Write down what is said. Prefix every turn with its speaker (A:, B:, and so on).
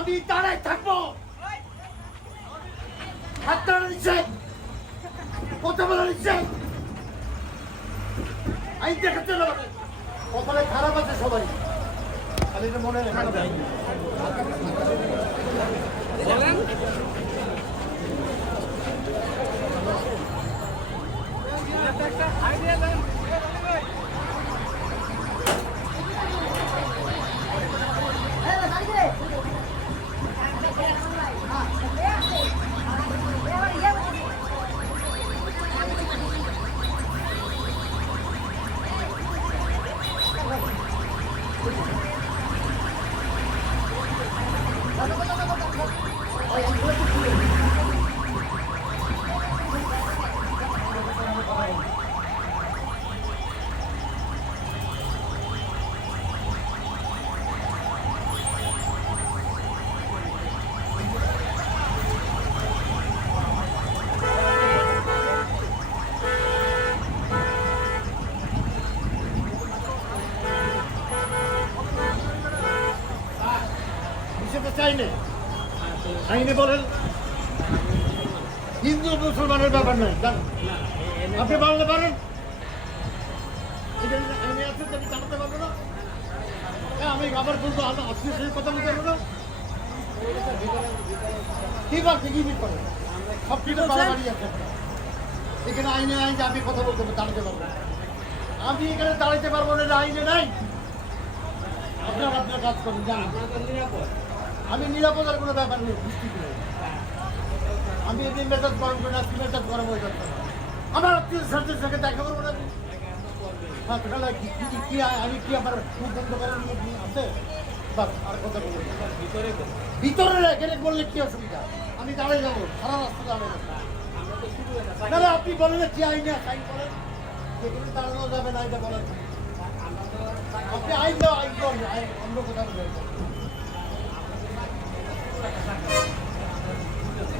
A: আমি দাঁড়ায় থাকব। হাত কথা বলা নিচ্ছে আইন দেখাচ্ছে কপালে খারাপ আছে সবাই খালি মনে হিসেবে চাইনে আইনে বলেন। হিন্দু মুসলমানের ব্যাপার নয়। আপনি বাংলা পারেন। আইনে আমি পারব আবার বলব আপনার সাথে কথা বলতে পারব করে সব কিছু বাড়াবাড়ি আছে। এখানে আইনে আইন আমি কথা বলতে দাঁড়াতে পারব। আমি এখানে দাঁড়াতে পারব না আইনে নাই। আপনার আপনার কাজ করুন আমি নিরাপদার কোনো ব্যাপার নেই করে আমি এদিন মেজাজ গরম করি না মেজাজ গরম হয়ে যাচ্ছে। আমার আত্মীয় স্বার্থের সঙ্গে দেখা করব না। হ্যাঁ, কি- আমি কি আমার মুখ বন্ধ করার আছে? বাস আর কথা বলব না। ভিতরে এখানে বললে কি অসুবিধা? আমি দাঁড়িয়ে যাব সারা রাস্তা দাঁড়িয়ে যাব না না আপনি বলেন কি আইন দাঁড়ানো যাবে না এটা বলেন। আপনি আইন দাও আইন করেন আইন অন্য কোথাও বের করেন। এখানে কি ব্যাপার আইন কি আছে কি করতে তোকে দিবেন দেখি দেখি দিবেন এখানে দাঁড়াবো কিনা আমি?